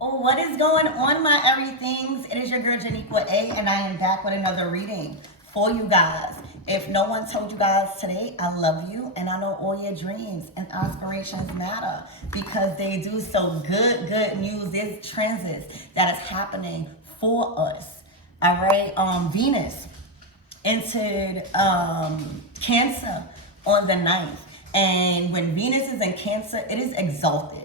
Oh, what is going on, my everythings? It is your girl Janiqua A, and I am back with another reading for you guys. If no one told you guys today, I love you, and I know all your dreams and aspirations matter because they do. So good news is transits that is happening for us. All right, Venus entered Cancer on the 9th, and when Venus is in Cancer, it is exalted.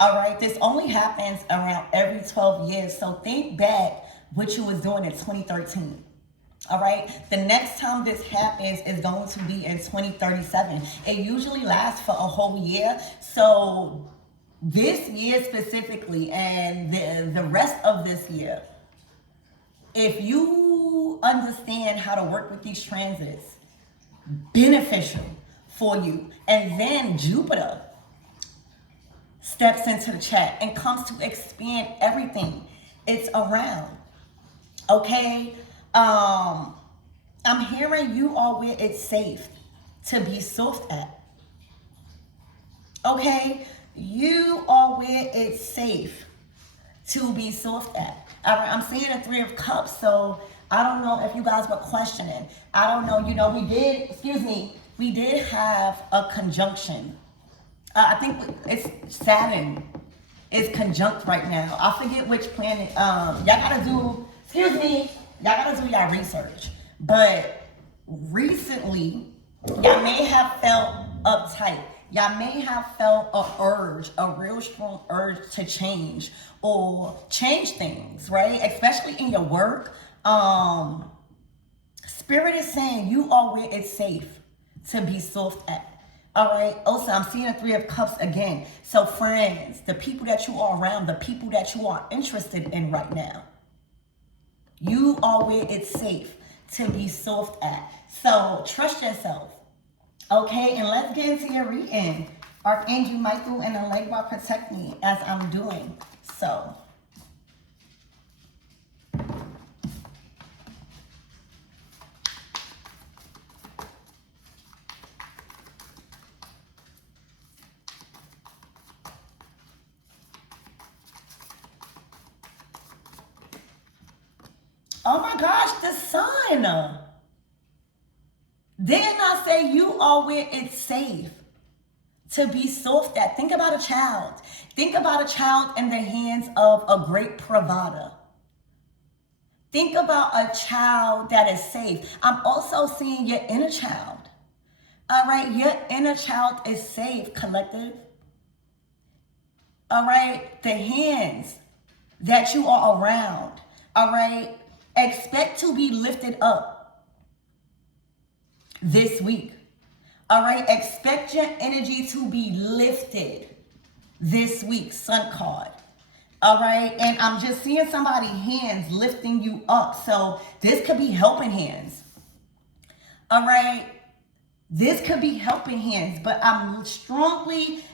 All right, this only happens around every 12 years. So think back what you was doing in 2013. All right, the next time this happens is going to be in 2037. It usually lasts for a whole year. So this year specifically and the rest of this year, if you understand how to work with these transits, beneficial for you. And then Jupiter steps into the chat and comes to expand everything it's around. Okay? I'm hearing you are where it's safe to be soft at. Okay? You are where it's safe to be soft at. All right, I'm seeing a 3 of Cups, so I don't know if you guys were questioning. I don't know, we did have a conjunction. I think it's Saturn is conjunct right now. I forget which planet. Y'all gotta do y'all research. But recently, y'all may have felt uptight. Y'all may have felt a real strong urge to change or change things, right? Especially in your work. Spirit is saying you are where it's safe to be soft at. All right. Also, I'm seeing a 3 of Cups again. So friends, the people that you are around, the people that you are interested in right now, you are where it's safe to be soft at. So trust yourself. Okay, and let's get into your reading. Archangel Michael and Allegra protect me as I'm doing so. Oh my gosh, the sun. Didn't I say you are where it's safe to be soft at? Think about a child. Think about a child in the hands of a great provider. Think about a child that is safe. I'm also seeing your inner child. All right, your inner child is safe, collective. All right, the hands that you are around. All right, expect to be lifted up this week. All right, expect your energy to be lifted this week, Sun card. All right, and I'm just seeing somebody's hands lifting you up. So this could be helping hands. All right, this could be helping hands, but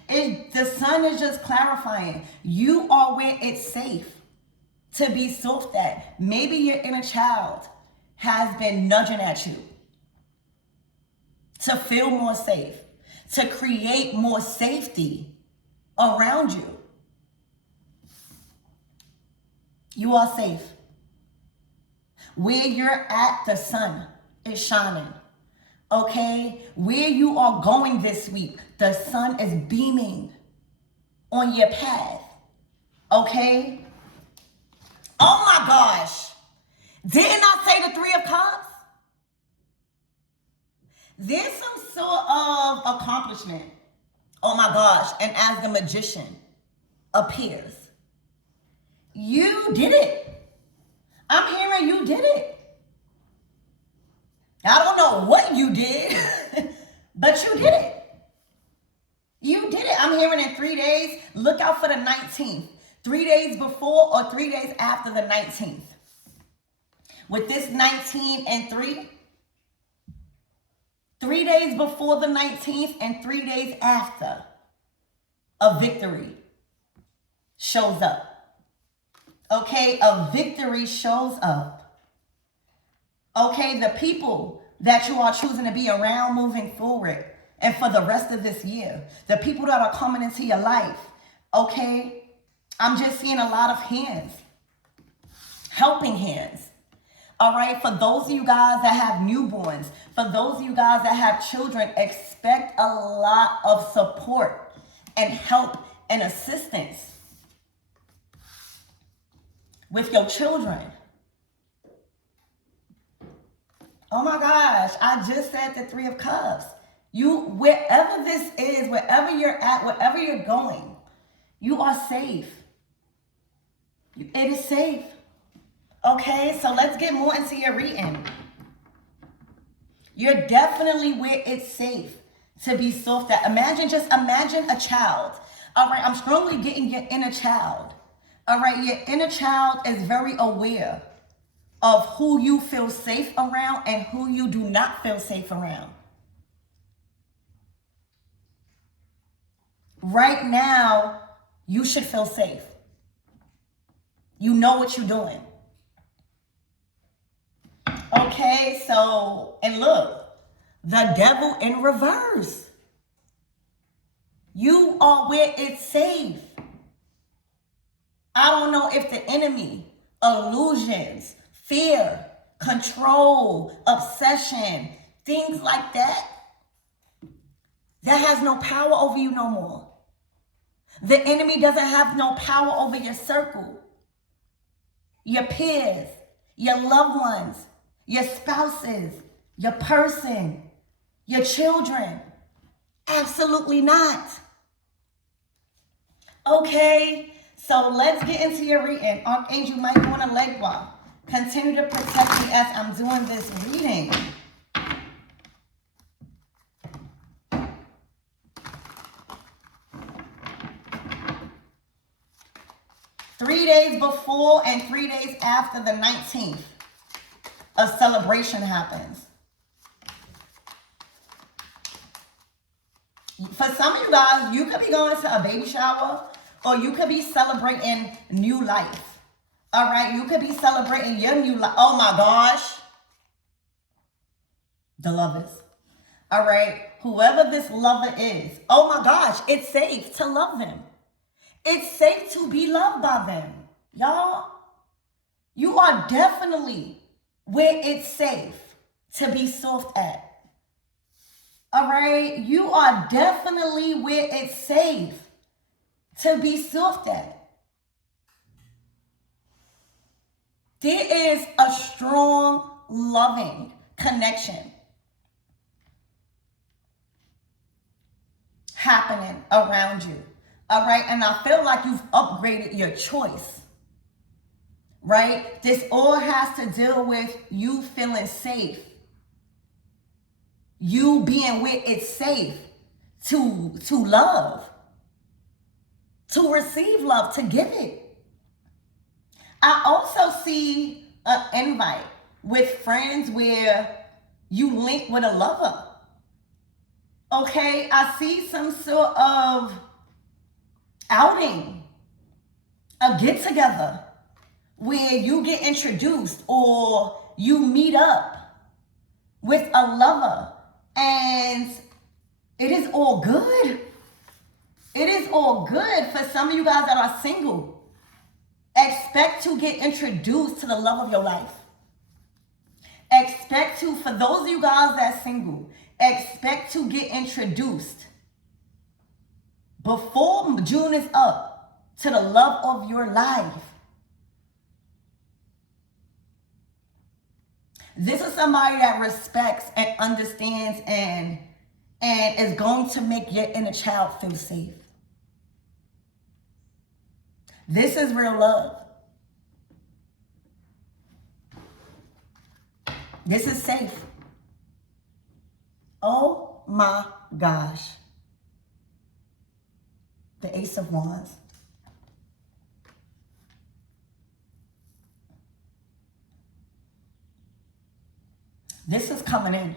the sun is just clarifying. You are where it's safe to be soft at. Maybe your inner child has been nudging at you to feel more safe, to create more safety around you. You are safe. Where you're at, the sun is shining. Okay? Where you are going this week, the sun is beaming on your path. Okay? Oh my gosh. Didn't I say the 3 of Cups? There's some sort of accomplishment. Oh my gosh. And as the magician appears, you did it. I'm hearing you did it. I don't know what you did, but you did it. You did it. I'm hearing in 3 days. Look out for the 19th. 3 days before or 3 days after the 19th. With this 19 and 3, 3 days before the 19th and 3 days after, a victory shows up. Okay, a victory shows up. Okay, the people that you are choosing to be around moving forward and for the rest of this year, the people that are coming into your life, okay, I'm just seeing a lot of hands, helping hands. All right, for those of you guys that have newborns, for those of you guys that have children, expect a lot of support and help and assistance with your children. Oh my gosh, I just said the Three of Cups. You, wherever this is, wherever you're at, wherever you're going, you are safe. It is safe. Okay, so let's get more into your reading. You're definitely where it's safe to be soft at. Just imagine a child. All right, I'm strongly getting your inner child. All right, your inner child is very aware of who you feel safe around and who you do not feel safe around. Right now, you should feel safe. You know what you're doing. Okay, so, and look, the devil in reverse. You are where it's safe. I don't know if the enemy, illusions, fear, control, obsession, things like that has no power over you no more. The enemy doesn't have no power over your circle, your peers, your loved ones, your spouses, your person, your children. Absolutely not. Okay, so let's get into your reading. Archangel Michael and Legua, continue to protect me as I'm doing this reading. Three days before and 3 days after the 19th, a celebration happens. For some of you guys, you could be going to a baby shower, or you could be celebrating new life. All right, you could be celebrating your new life. Oh my gosh. The lovers. All right, whoever this lover is, oh my gosh, it's safe to love them. It's safe to be loved by them. Y'all, you are definitely where it's safe to be soft at. All right, you are definitely where it's safe to be soft at. There is a strong, loving connection happening around you. All right, and I feel like you've upgraded your choice. Right? This all has to deal with you feeling safe. You being where it's safe to love, to receive love, to give it. I also see an invite with friends where you link with a lover. Okay, I see some sort of outing, a get together where you get introduced or you meet up with a lover and it is all good. It is all good. For some of you guys that are single, expect to get introduced to the love of your life. Expect to, for those of you guys that are single, expect to get introduced before June is up to the love of your life. This is somebody that respects and understands and is going to make your inner child feel safe. This is real love. This is safe. Oh my gosh. The Ace of Wands. This is coming in.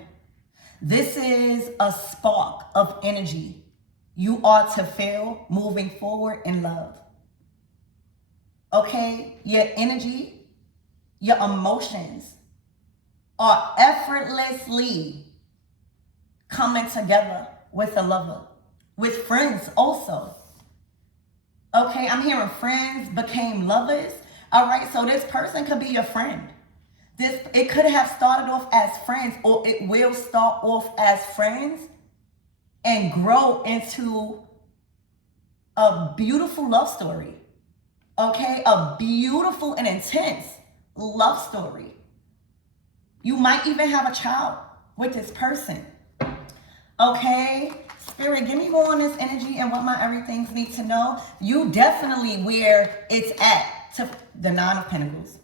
This is a spark of energy you are to feel moving forward in love. Okay? Your energy, your emotions are effortlessly coming together with a lover, with friends also. Okay, I'm hearing friends became lovers. All right, so this person could be your friend. It could have started off as friends, or it will start off as friends and grow into a beautiful love story. Okay, a beautiful and intense love story. You might even have a child with this person. Okay, Spirit, give me more on this energy and what my everythings need to know. You definitely where it's at to the Nine of Pentacles.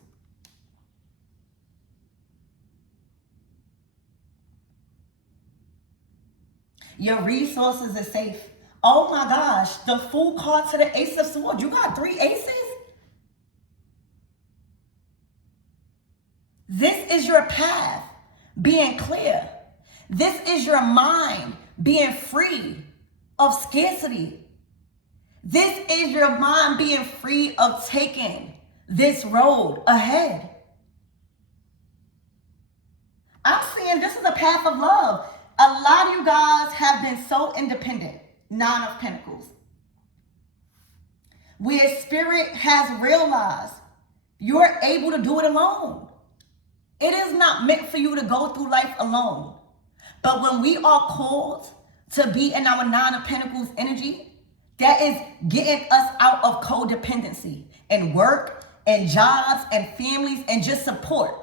Your resources are safe. Oh my gosh, the Fool card to the Ace of Swords. You got 3 aces? This is your path being clear. This is your mind being free of scarcity. This is your mind being free of taking this road ahead. I'm seeing this is a path of love. A lot of you guys have been so independent. Nine of Pentacles. Where Spirit has realized you're able to do it alone. It is not meant for you to go through life alone. But when we are called to be in our Nine of Pentacles energy, that is getting us out of codependency and work and jobs and families and just support.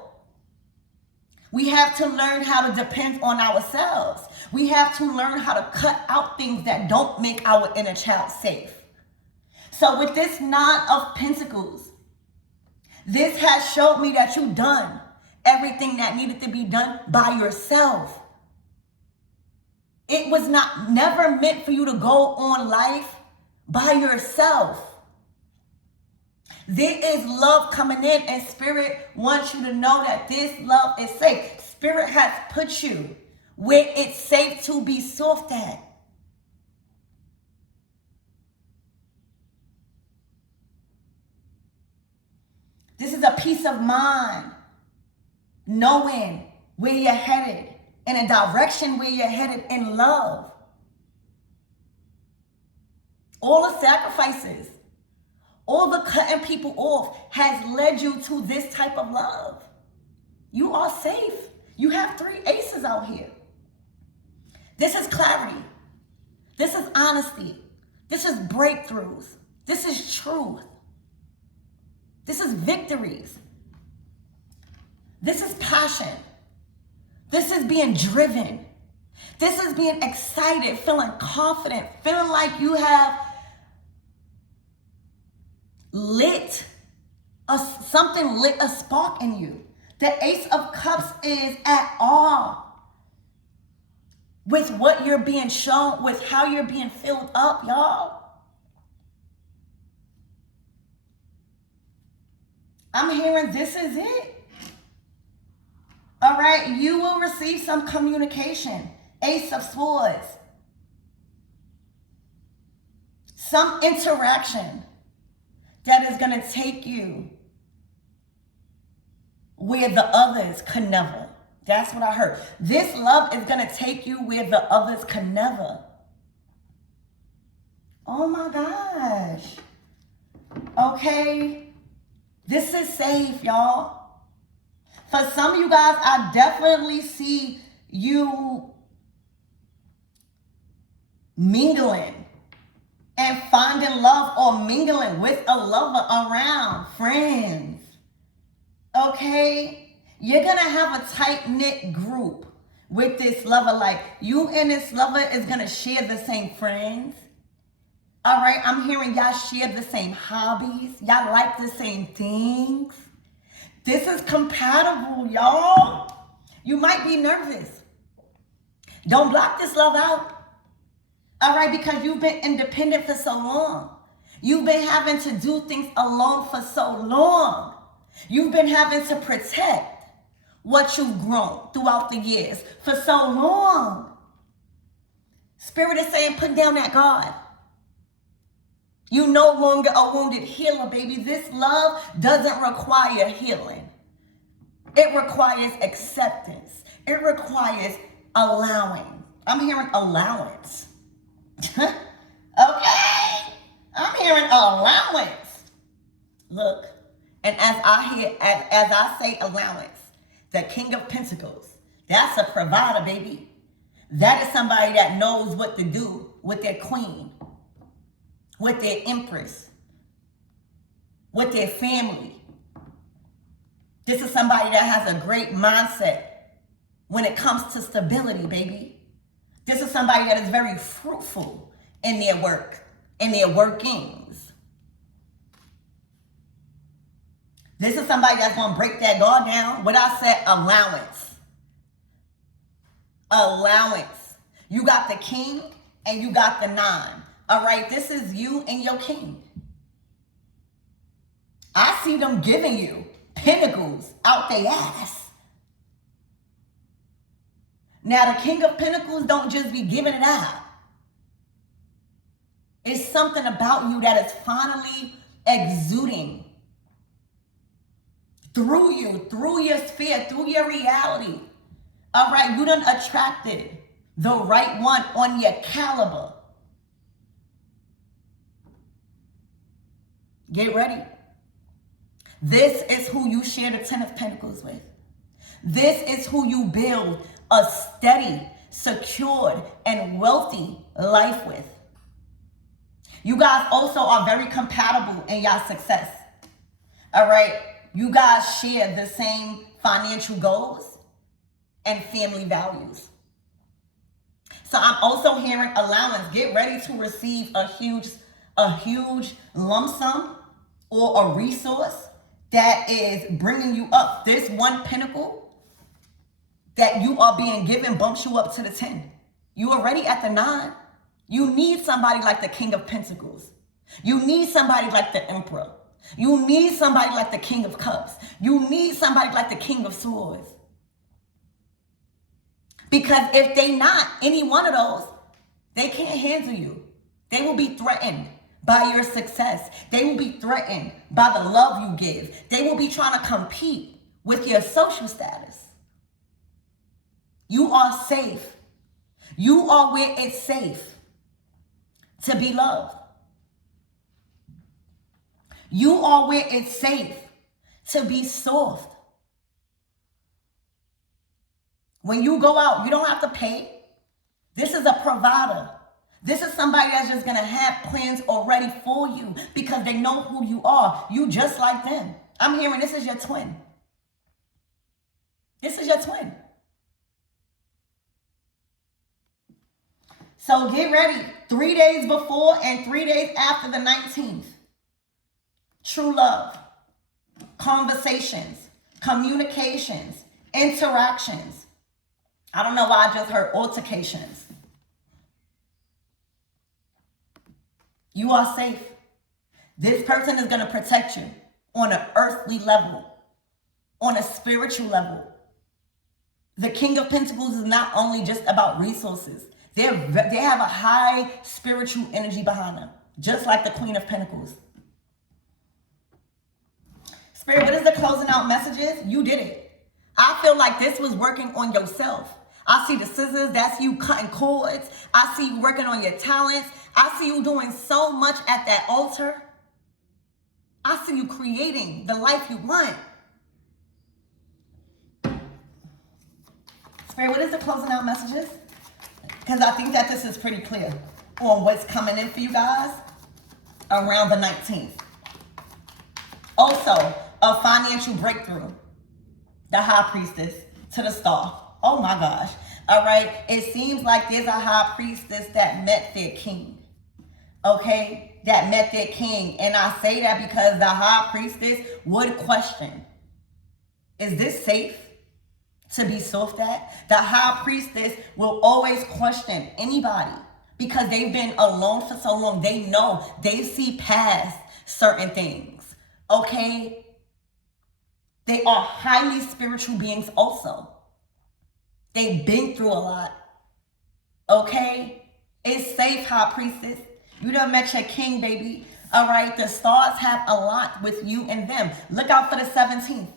We have to learn how to depend on ourselves. We have to learn how to cut out things that don't make our inner child safe. So with this Nine of Pentacles, this has showed me that you've done everything that needed to be done by yourself. It was never meant for you to go on life by yourself. There is love coming in, and Spirit wants you to know that this love is safe. Spirit has put you where it's safe to be soft at. This is a peace of mind, knowing where you're headed, in a direction where you're headed in love. All the sacrifices, all the cutting people off has led you to this type of love. You are safe. You have 3 aces out here. This is clarity. This is honesty. This is breakthroughs. This is truth. This is victories. This is passion. This is being driven. This is being excited, feeling confident, feeling like you have lit something lit a spark in you. The Ace of Cups is at awe with what you're being shown, with how you're being filled up, y'all. I'm hearing this is it. All right, you will receive some communication. Ace of Swords. Some interaction that is going to take you where the others could never. That's what I heard. This love is going to take you where the others could never. Oh my gosh. Okay. This is safe, y'all. For some of you guys, I definitely see you mingling and finding love, or mingling with a lover around friends. Okay? You're going to have a tight-knit group with this lover. Like, you and this lover is going to share the same friends. All right? I'm hearing y'all share the same hobbies. Y'all like the same things. This is compatible, y'all. You might be nervous. Don't block this love out. All right, because you've been independent for so long. You've been having to do things alone for so long. You've been having to protect what you've grown throughout the years for so long. Spirit is saying, put down that guard. You no longer a wounded healer, baby. This love doesn't require healing. It requires acceptance. It requires allowing. I'm hearing allowance. Okay. I'm hearing allowance. Look, and as I say allowance, the King of Pentacles, that's a provider, baby. That is somebody that knows what to do with their queen, with their empress, with their family. This is somebody that has a great mindset when it comes to stability, baby. This is somebody that is very fruitful in their work, in their workings. This is somebody that's going to break that guard down. What I said, allowance. Allowance. You got the king and you got the 9. All right, this is you and your king. I see them giving you pentacles out their ass. Now, the King of Pentacles don't just be giving it out. It's something about you that is finally exuding through you, through your sphere, through your reality. All right, you done attracted the right one on your caliber. Get ready. This is who you share the 10 of Pentacles with. This is who you build a steady, secured, and wealthy life with. You guys also are very compatible in your success. All right? You guys share the same financial goals and family values. So I'm also hearing allowance. Get ready to receive a huge lump sum or a resource that is bringing you up. This one pentacle that you are being given bumps you up to the 10. You already at the 9. You need somebody like the King of Pentacles. You need somebody like the Emperor. You need somebody like the King of Cups. You need somebody like the King of Swords. Because if they not any one of those, they can't handle you. They will be threatened by your success. They will be threatened by the love you give. They will be trying to compete with your social status. You are safe. You are where it's safe to be loved. You are where it's safe to be soft. When you go out, you don't have to pay. This is a provider. This is somebody that's just going to have plans already for you because they know who you are. You just like them. I'm hearing this is your twin. This is your twin. So get ready. 3 days before and 3 days after the 19th. True love, conversations, communications, interactions. I don't know why I just heard altercations. You are safe. This person is going to protect you on an earthly level, on a spiritual level. The King of Pentacles is not only just about resources. They have a high spiritual energy behind them, just like the Queen of Pentacles. Spirit, what is the closing out messages? You did it. I feel like this was working on yourself. I see the scissors. That's you cutting cords. I see you working on your talents. I see you doing so much at that altar. I see you creating the life you want. Spirit, what is the closing out messages? Because I think that this is pretty clear on what's coming in for you guys around the 19th. Also, a financial breakthrough. The High Priestess to the Star. Oh my gosh. All right. It seems like there's a High Priestess that met their king. Okay. That met their king. And I say that because the High Priestess would question, is this safe to be soft at? The High Priestess will always question anybody because they've been alone for so long. They know, they see past certain things. Okay. They are highly spiritual beings also. They've been through a lot. Okay? It's safe, High Priestess. You done met your king, baby. All right? The stars have a lot with you and them. Look out for the 17th.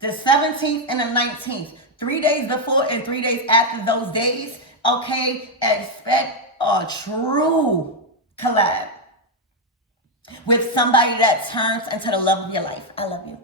The 17th and the 19th. 3 days before and 3 days after those days. Okay? Expect a true collab. with somebody that turns into the love of your life. I love you.